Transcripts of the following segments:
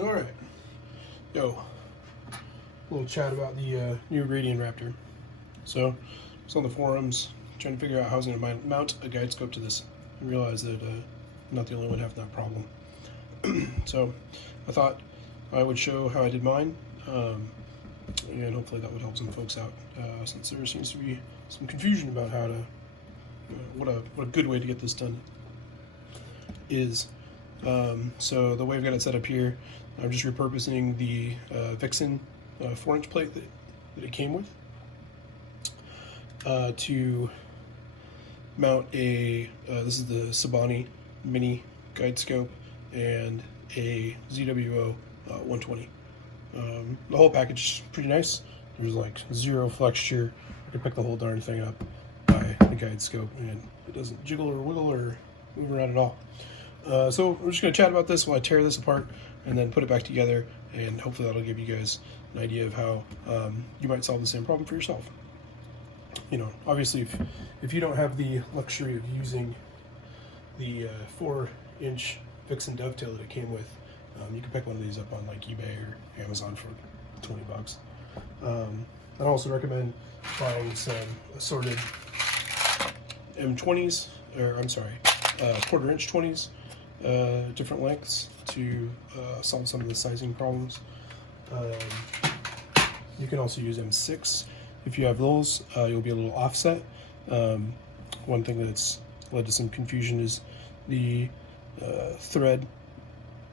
All right. Yo, a little chat about the new Radian Raptor. So, I was on the forums trying to figure out how I was going to mount a guide scope to this and realized that I'm not the only one having that problem. So, I thought I would show how I did mine, and hopefully that would help some folks out, since there seems to be some confusion about how to, what a good way to get this done is. So the way I've got it set up here, I'm just repurposing the Vixen 4-inch plate that it came with to mount a, this is the Sabani mini guide scope and a ZWO 120. The whole package is pretty nice. There's like zero flexure. I can pick the whole darn thing up by the guide scope and it doesn't jiggle or wiggle or move around at all. So we're just going to chat about this while I tear this apart and then put it back together, and hopefully that'll give you guys an idea of how you might solve the same problem for yourself. You know, obviously if you don't have the luxury of using the 4-inch Vixen dovetail that it came with, you can pick one of these up on like eBay or Amazon for 20 bucks. I'd also recommend buying some assorted M20s, or I'm sorry, quarter-inch 20s, different lengths to solve some of the sizing problems. You can also use M6. If you have those, you'll be a little offset. One thing that's led to some confusion is the thread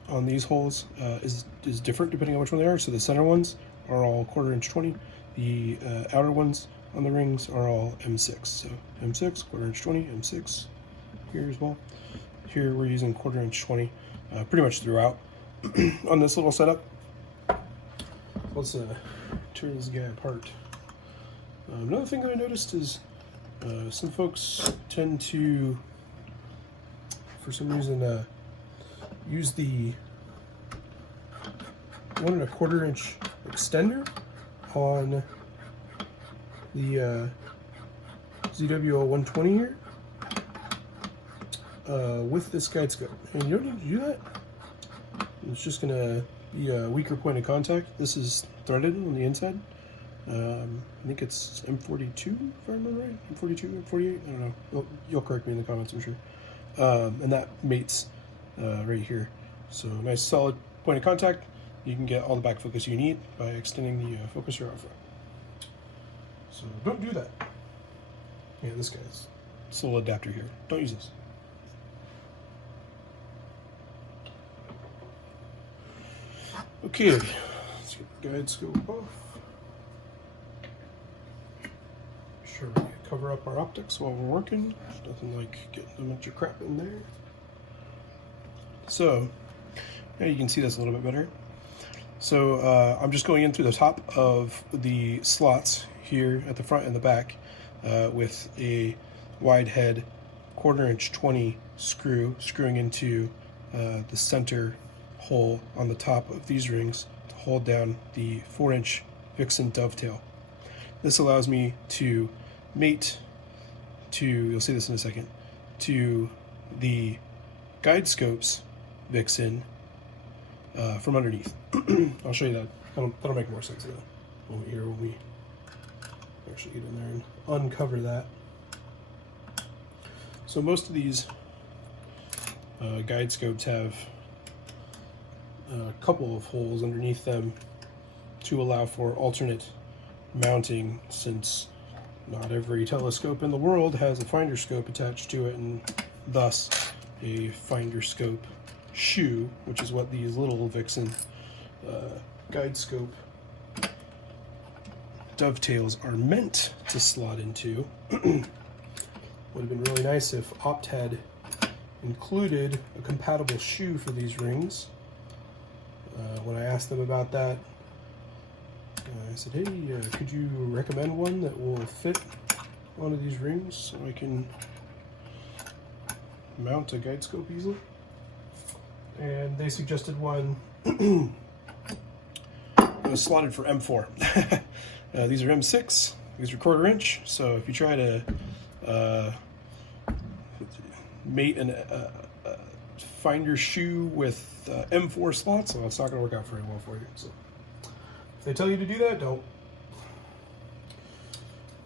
on these holes is different depending on which one they are. So the center ones are all quarter-inch 20. The outer ones on the rings are all M6. So M6, quarter-inch 20, M6 here as well. Here we're using quarter-inch 20 pretty much throughout on this little setup. Let's tear this guy apart. Another thing that I noticed is some folks tend to, for some reason, use the 1 1/4-inch extender on the ZWO 120 here with this guide scope, and you don't need to do that. It's just going to be a weaker point of contact. This is threaded on the inside. I think it's M42 if I remember right. M42, M48, I don't know. You'll correct me in the comments, I'm sure. And that mates right here. So nice solid point of contact. You can get all the back focus you need by extending the focuser out front. So don't do that. Yeah, this guy's little adapter here. Don't use this. Okay, let's get the guide scope off. Sure, we cover up our optics while we're working. There's nothing like getting a bunch of crap in there. So, now you can see this a little bit better. So I'm just going in through the top of the slots here at the front and the back with a wide head quarter-inch 20 screw, screwing into the center hole on the top of these rings to hold down the 4-inch Vixen dovetail. This allows me to mate to, you'll see this in a second, to the guide scope's Vixen from underneath. I'll show you that. That'll make more sense in a moment here when we actually get in there and uncover that. So most of these guide scopes have a couple of holes underneath them to allow for alternate mounting, since not every telescope in the world has a finder scope attached to it, and thus a finder scope shoe, which is what these little Vixen guide scope dovetails are meant to slot into. Would have been really nice if Opt had included a compatible shoe for these rings. When I asked them about that, I said, hey, could you recommend one that will fit onto these rings so I can mount a guide scope easily? And they suggested one that was slotted for M4. These are M6, these are quarter-inch, so if you try to mate finder shoe with M4 slots, so it's not going to work out very well for you. So if they tell you to do that, don't.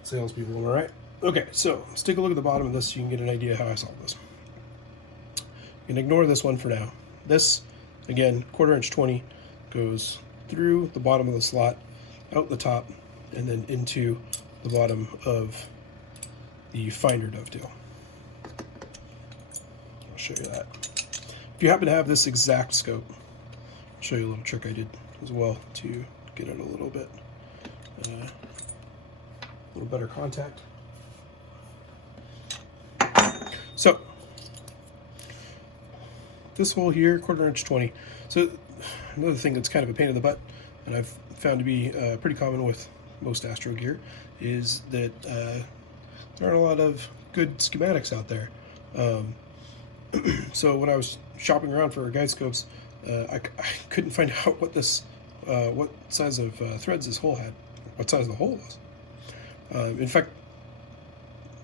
Salespeople, am I right? Okay, so let's take a look at the bottom of this so you can get an idea how I solved this. You can ignore this one for now. This, again, 1/4 inch 20 goes through the bottom of the slot, out the top, and then into the bottom of the finder dovetail. I'll show you that. If you happen to have this exact scope, I'll show you a little trick I did as well to get it a little bit, better contact. So this hole here, 1/4 inch 20. So another thing that's kind of a pain in the butt, and I've found to be pretty common with most Astro gear, is that there aren't a lot of good schematics out there. So when I was shopping around for guide scopes, I couldn't find out what size of threads this hole had, what size the hole was. In fact,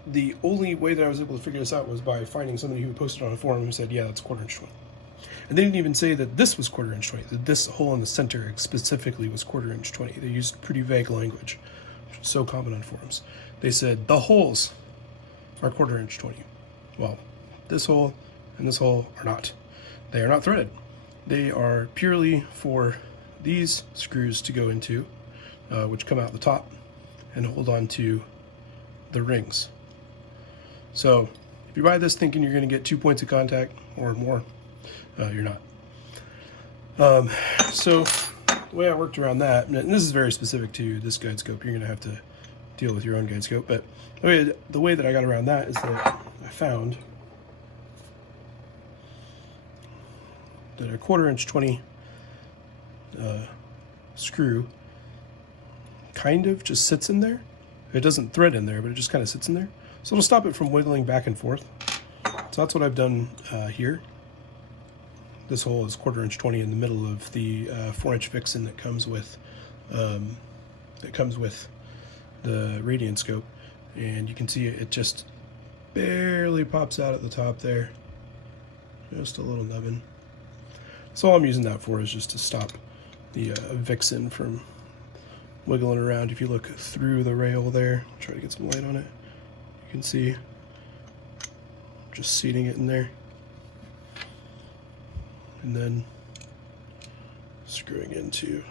the only way that I was able to figure this out was by finding somebody who posted on a forum who said, yeah, that's 1/4 inch 20. And they didn't even say that this was 1/4 inch 20, that this hole in the center specifically was 1/4 inch 20. They used pretty vague language, which is so common on forums. They said, the holes are 1/4 inch 20. Well, this hole and this hole are not. They are not threaded. They are purely for these screws to go into, which come out the top and hold on to the rings. So if you buy this thinking you're going to get 2 points of contact or more, you're not. So the way I worked around that, and this is very specific to this guide scope, you're going to have to deal with your own guide scope, but the way that I got around that is that I found that a 1/4 inch 20 screw kind of just sits in there. It doesn't thread in there, but it just kind of sits in there. So it'll stop it from wiggling back and forth. So that's what I've done here. This hole is 1/4 inch 20 in the middle of the 4-inch Vixen that comes with the Radian scope, and you can see it just barely pops out at the top there, just a little nubbin. So all I'm using that for is just to stop the Vixen from wiggling around. If you look through the rail there, try to get some light on it, you can see just seating it in there, and then screwing into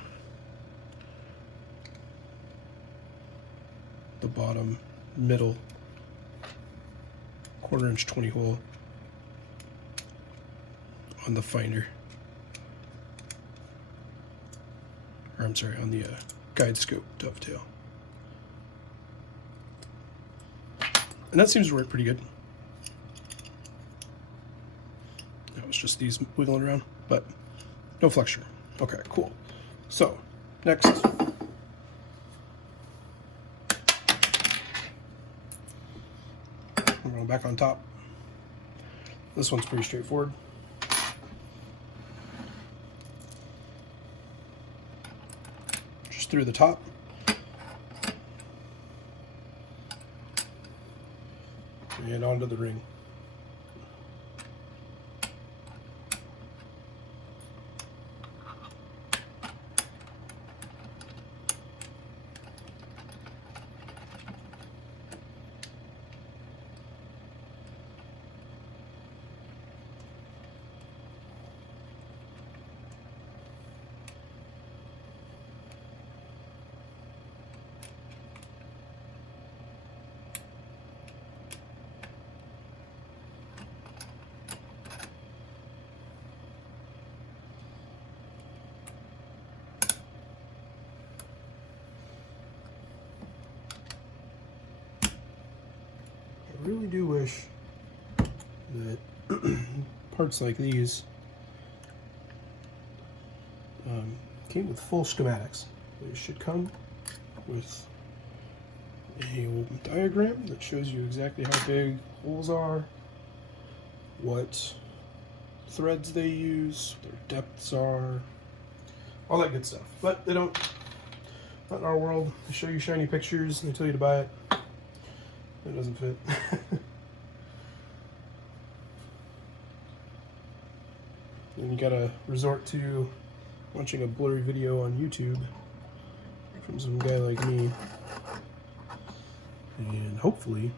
the bottom middle 1/4 inch 20 hole on the finder, or I'm sorry, on the guide scope dovetail. And that seems to work pretty good. That was just these wiggling around, but no flexure. Okay, cool. So next, we're going back on top. This one's pretty straightforward. Just through the top. And onto the ring. I really do wish that parts like these came with full schematics. They should come with a diagram that shows you exactly how big holes are, what threads they use, what their depths are, all that good stuff. But they don't. Not in our world. They show you shiny pictures and they tell you to buy it. It doesn't fit. and you gotta resort to watching a blurry video on YouTube from some guy like me, and hopefully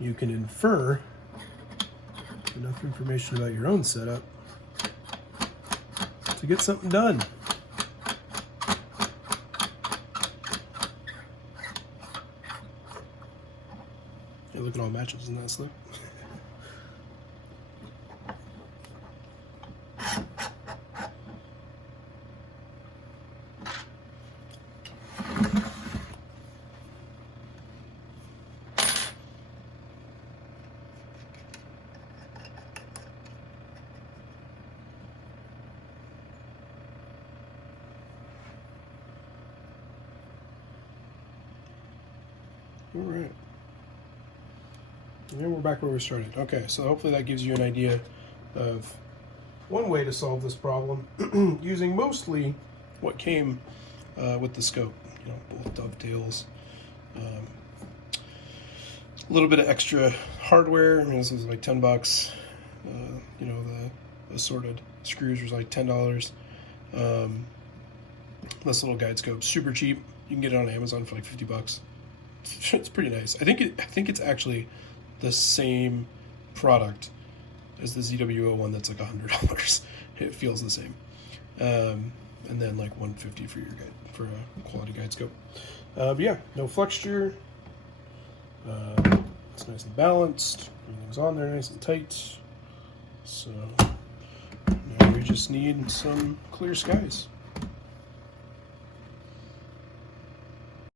you can infer enough information about your own setup to get something done. Hey, look at all matches, isn't that slick? All right. And we're back where we started. Okay, so hopefully that gives you an idea of one way to solve this problem using mostly what came with the scope. You know, both dovetails, a little bit of extra hardware. I mean, this was like $10. You know, the assorted screws was like $10. This little guide scope, super cheap. You can get it on Amazon for like $50. It's pretty nice. I think it's actually the same product as the ZWO one that's like $100. It feels the same. And then like $150 for your guide, for a quality guide scope. But yeah, no flexure. It's nice and balanced. Everything's on there nice and tight. So now we just need some clear skies.